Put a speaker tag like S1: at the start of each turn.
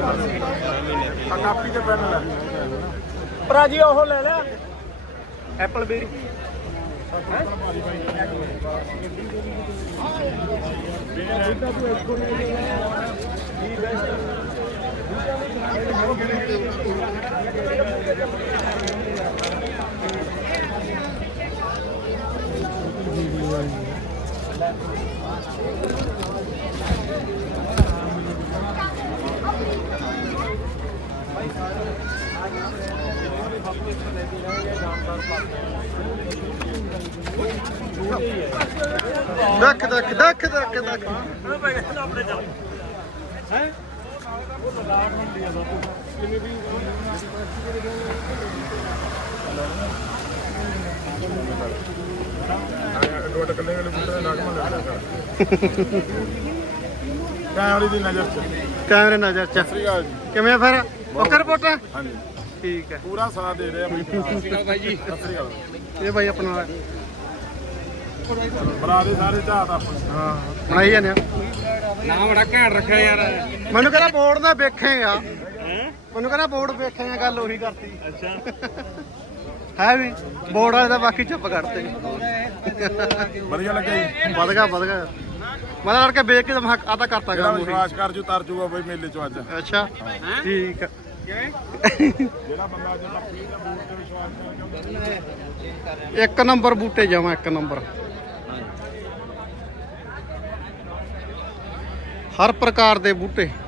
S1: copy ਤੇ PAN ਲੈ
S2: ਭਰਾ ਜੀ ਉਹ ਲੈ ਲਿਆ ਐਪਲ ਬੇਰੀ
S3: ਦੇਖ ਦੇਖ ਦੇਖ ਦੇਖ ਦੇਖ
S1: ਡੋਟ ਕੱਲੇ ਵਾਲੇ ਬੂਟੇ ਨਾਲ ਕੈਮਰੇ ਦੀ ਨਜ਼ਰ ਚ
S3: ਕੈਮਰੇ ਨਜ਼ਰ ਚ
S1: ਸ੍ਰੀ ਅਕਾਲ ਜੀ
S3: ਕਿਵੇਂ ਆ ਫਿਰ ਓਕੇ ਰਿਪੋਰਟ
S1: ਹਾਂਜੀ
S3: ਠੀਕ ਹੈ
S1: ਪੂਰਾ ਸਾਥ ਦੇ ਰਹੇ ਆ ਬਾਈ ਸਤਿ ਸ਼੍ਰੀ ਅਕਾਲ ਬਾਈ ਜੀ ਸਤਿ ਸ਼੍ਰੀ ਅਕਾਲ
S3: ਇਹ ਬਾਈ ਆਪਣਾ
S1: ਭਰਾ ਦੇ ਸਾਰੇ ਝਾਤ ਆਪਣੇ
S3: ਹਾਂ ਬਣਾਈ ਜਾਂਦੇ ਆ
S2: ਨਾ ਬੜਾ ਘੈਂਟ ਰੱਖਿਆ ਯਾਰ
S3: ਮੈਨੂੰ ਕਹਿੰਦਾ ਬੋਰਡ ਦਾ ਵੇਖੇਗਾ ਮੈਨੂੰ ਕਹਿੰਦਾ ਬੋਰਡ ਵੇਖੇਗਾ ਗੱਲ ਉਹੀ ਕਰਤੀ
S2: ਅੱਛਾ
S3: ਹੈ ਵੀ ਬੋਰਡ ਵਾਲੇ ਤਾਂ ਬਾਕੀ ਚੁੱਪ ਕਰਤੇ
S1: ਵਧੀਆ ਲੱਗਿਆ ਜੀ
S3: ਵਧ ਗਿਆ ਮੈਂ ਤਾਂ ਲੜਕੇ ਵੇਖ ਕੇ ਤਾਂ ਆ ਤਾਂ ਕਰਤਾ
S1: ਜਿਹੜਾ
S3: ਕੰਮ ਉਹੀ
S1: ਵਿਸ਼ਵਾਸ ਕਰ ਜੂ ਤਰ ਜੂਗਾ ਬਾਈ ਮੇਲੇ ਚੋਂ ਅੱਜ
S3: ਅੱਛਾ ਠੀਕ ਆ
S1: ਜਿਹੜਾ ਬੰਦਾ ਅੱਜ ਬੱਕਰੀ ਦੇ ਬੂਟ ਤੇ ਵਿਸ਼ਵਾਸ ਕਰਦਾ
S3: ਇੱਕ ਨੰਬਰ ਬੂਟੇ ਜਾਵਾਂ ਇੱਕ ਨੰਬਰ ਹਰ ਪ੍ਰਕਾਰ ਦੇ ਬੂਟੇ